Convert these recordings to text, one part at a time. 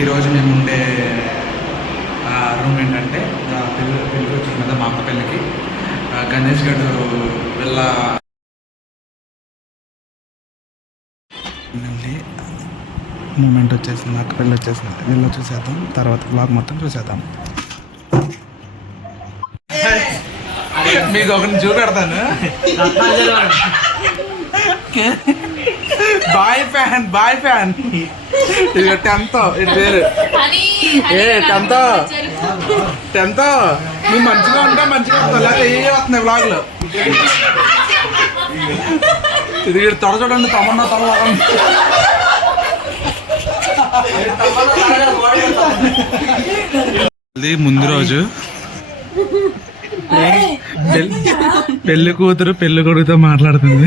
ఈరోజు మేము ఉండే రూమ్ ఏంటంటే పెళ్ళికి వచ్చింది కదా మా అక్క పెళ్ళికి గణేష్ గడు వెళ్ళ మూమెంట్ వచ్చేసింది, అక్క పెళ్ళి వచ్చేసింది. వెళ్ళి చూసేద్దాం, తర్వాత బ్లాగ్ మొత్తం చూసేద్దాం. మీకు ఒకరిని చూపెడతాను. బాయ్ ఫ్యాన్ ఇది 10th ఇది పేరు. టెన్త్ నువ్వు మంచిగా ఉంటా, మంచిగా లేకపోతే ఏ వస్తున్నాయి బ్లాగ్లో. ఇది త్వర చూడండి, తమన్నా తమ ముందు రోజు పెళ్లి కూతురు పెళ్లి కొడుకుతో మాట్లాడుతుంది.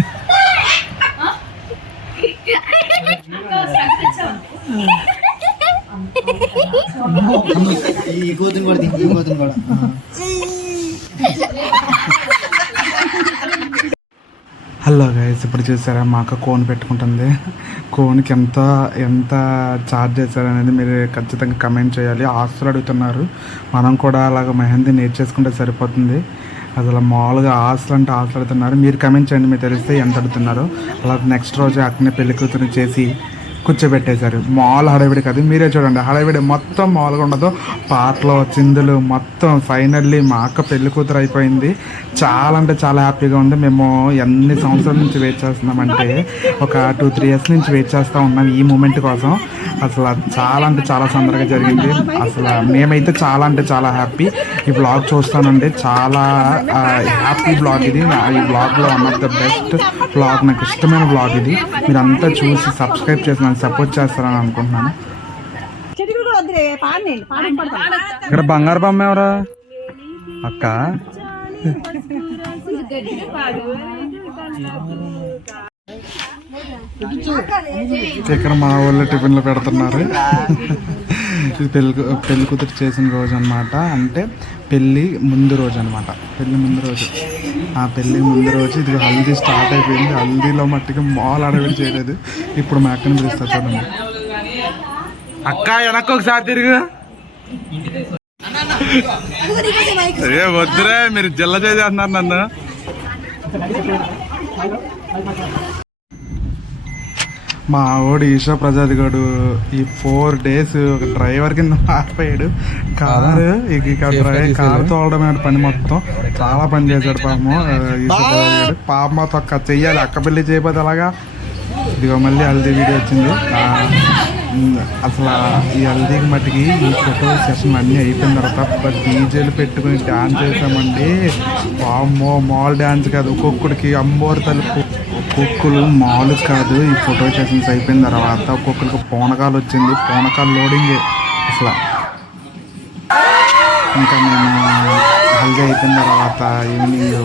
హలో గైస్, ఇప్పుడు చూసారా మా అక్క కోన్ పెట్టుకుంటుంది. కోన్కి ఎంత ఛార్జ్ చేశారనేది మీరు ఖచ్చితంగా కమెంట్ చేయాలి. ఆస్తులు అడుగుతున్నారు, మనం కూడా అలాగ మెహందీ నేర్చేసుకుంటే సరిపోతుంది. అసలు మామూలుగా ఆస్తులు అంటే ఆస్తులు అడుగుతున్నారు. మీరు కమెంట్ చేయండి, మీకు తెలిస్తే ఎంత అడుగుతున్నారో. అలా నెక్స్ట్ రోజు అక్కనే పెళ్లి కూతురు చేసి కూర్చోబెట్టేశారు. మామూలు హడావిడి కాదు, మీరే చూడండి. హడావిడి మొత్తం మామూలుగా ఉండదు, పాటలు చిందులు మొత్తం. ఫైనల్లీ మా అక్క పెళ్లి కూతురు అయిపోయింది. చాలా అంటే చాలా హ్యాపీగా ఉంది. మేము ఎన్ని సంవత్సరాల నుంచి వెయిట్ చేస్తున్నామంటే ఒక 2-3 years నుంచి వెయిట్ చేస్తూ ఉన్నాం ఈ మూమెంట్ కోసం. అసలు చాలా అంటే చాలా సందర్గా జరిగింది. అసలు మేమైతే చాలా అంటే చాలా హ్యాపీ. ఈ బ్లాగ్ చూస్తానండి, చాలా హ్యాపీ బ్లాగ్ ఇది. ఈ బ్లాగ్లో one of the best blog, నాకు ఇష్టమైన బ్లాగ్ ఇది. మీరంతా చూసి సబ్స్క్రైబ్ చేసి నాకు సపోర్ట్ చేస్తారని అనుకుంటున్నాను. ఇక్కడ బంగారు బొమ్మ ఎవరా అక్క? ఇక్కడ మా ఊళ్ళో టిఫిన్లు పెడుతున్నారు. ఇది పెళ్లి కూతురు చేసిన రోజు అనమాట, అంటే పెళ్ళి ముందు రోజు అనమాట. పెళ్ళి ముందు రోజు, ఆ పెళ్ళి ముందు రోజు ఇది హల్దీ స్టార్ట్ అయిపోయింది. హల్దీలో మట్టికి మాల్ అడవిడి చేయలేదు. ఇప్పుడు మా అక్కని పిలుస్తా చూడండి. అక్క వెనక్కి ఒకసారి తిరుగు. వద్దురే, మీరు జిల్ల చేసేస్తున్నారు నన్ను. మా ఆవిడ ఈశా ప్రసాద్ గారు ఈ 4 days ఒక డ్రైవర్ కింద మారిపోయాడు. కారు తోలడం పని మొత్తం చాలా పని చేశాడు పాపము ఈశా ప్రసాద్ గారు. పాప తొక్క చెయ్యాలి, అక్క పెళ్లి చేయకపోతే అలాగా. ఇదిగో మళ్ళీ హల్దీ వీడియో వచ్చింది. అసలు ఈ హల్దీకి మట్టికి ఈ ఫోటో సెషన్ అన్నీ అయిపోయిన తర్వాత డీజేలు పెట్టుకుని డ్యాన్స్ చేసామండి. వామ్మో, మాల్ డ్యాన్స్ కాదు, ఒక్కొక్కడికి అమ్మోరు తలుపు. ఒక్కొక్కరు మాలు కాదు. ఈ ఫోటో సెషన్స్ అయిపోయిన తర్వాత ఒక్కొక్కరికి పూనకాలు వచ్చింది. పూనకాలు లోడింగ్ అసలు. ఇంకా మేము హల్దీ అయిపోయిన తర్వాత ఈవినింగ్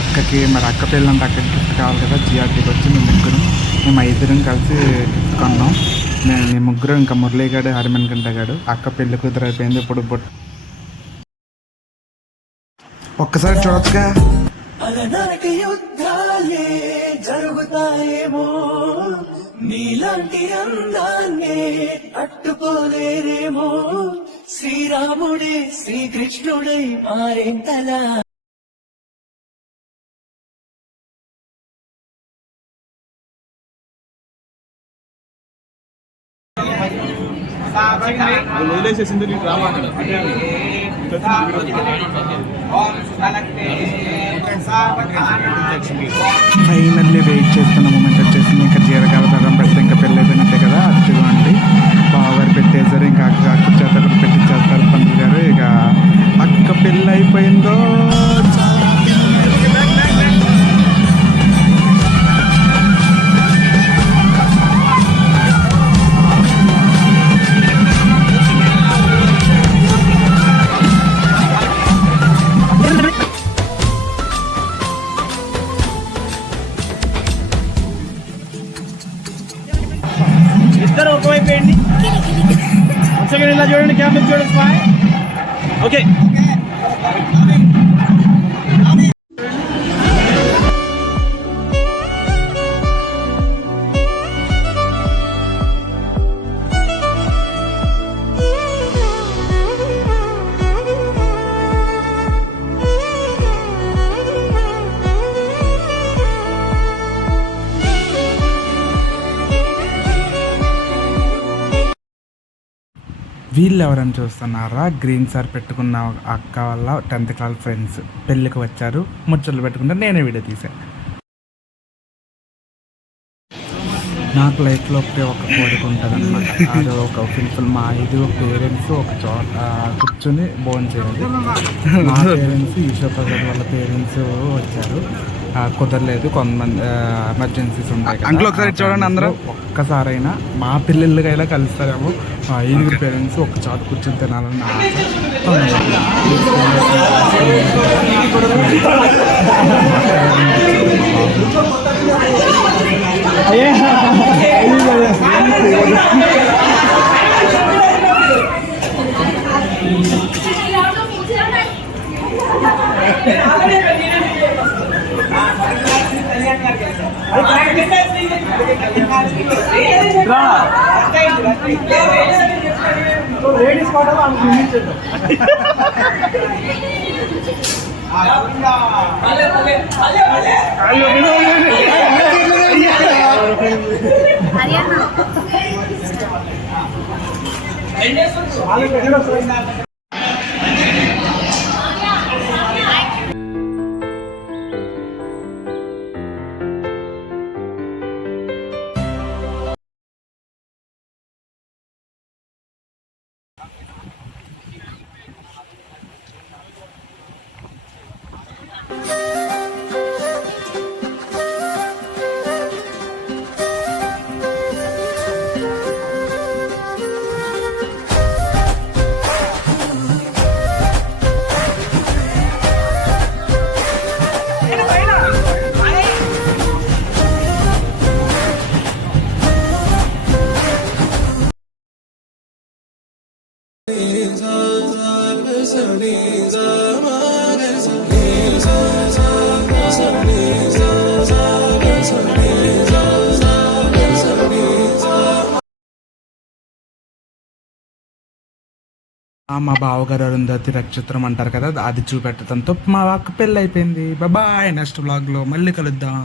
అక్కకి, మరి అక్క పెళ్ళంటే అక్కకి గిఫ్ట్ కావాలి కదా, జిఆర్టీకి వచ్చి మేము 5 కలిసి గిఫ్ట్ కొన్నాం. మేము ముగ్గురు, ఇంకా మురళీగాడు, హరిమన్ గంటగాడు. అక్క పెళ్లి కూతురు అయిపోయింది. ఇప్పుడు ఒక్కసారి చూడొచ్చుగా. జరుగుతాయేమో నీలాంటి అందాన్నే అట్టుకోలేరేమో, శ్రీరాముడే శ్రీకృష్ణుడై మారేంతలా. ఫైనల్లీ వెయిట్ చేస్తున్న మూమెంట్ వచ్చేసింది. ఇంకా జీరకాల దండం పెడితే ఇంకా పెళ్ళి అయిపోయినట్టే కదా. అచ్చుకోండి, బావగారు పెట్టేశారు. ఇంకా అక్క చేత కూడా పెట్టించేస్తారు పంతులు గారు. ఇక అక్క పెళ్ళి అయిపోయిందో. ఇద్దరు ఒకవైపోయింది. ఒకసారి ఇలా చూడండి, కెమెరా చూడండి. ఓకే. వీళ్ళు ఎవరని చూస్తున్నారా? గ్రీన్ సార్ పెట్టుకున్న అక్క వాళ్ళ 10th క్లాస్ ఫ్రెండ్స్ పెళ్ళికి వచ్చారు, ముచ్చట్లు పెట్టుకుంటే నేనే వీడియో తీసాను. నాకు లైఫ్లో ఒకటే ఒక కోరిక ఉంటుంది అనమాట. అది ఒక ఫుల్ఫిల్ మా పేరెంట్స్ ఒక చోట కూర్చొని భోజనం చేయాలి. మా పేరెంట్స్ ఈశ్వరప్రసాద్ వాళ్ళ పేరెంట్స్ వచ్చారు, కుదరలేదు, కొంతమంది ఎమర్జెన్సీస్ ఉంటాయి కదా. ఒకసారి చూడండి, అందరూ ఒక్కసారైనా మా పిల్లలకైనా కలుస్తారేమో. మా 5 పేరెంట్స్ ఒక చోట కూర్చొని తినాలని లేడీస్ కోటలో మా బావగారు అరుంధతి నక్షత్రం అంటారు కదా, అది చూపెట్టడంతో మా అక్క పెళ్ళి అయిపోయింది. బాయ్, నెక్స్ట్ వ్లాగ్లో మళ్ళీ కలుద్దాం.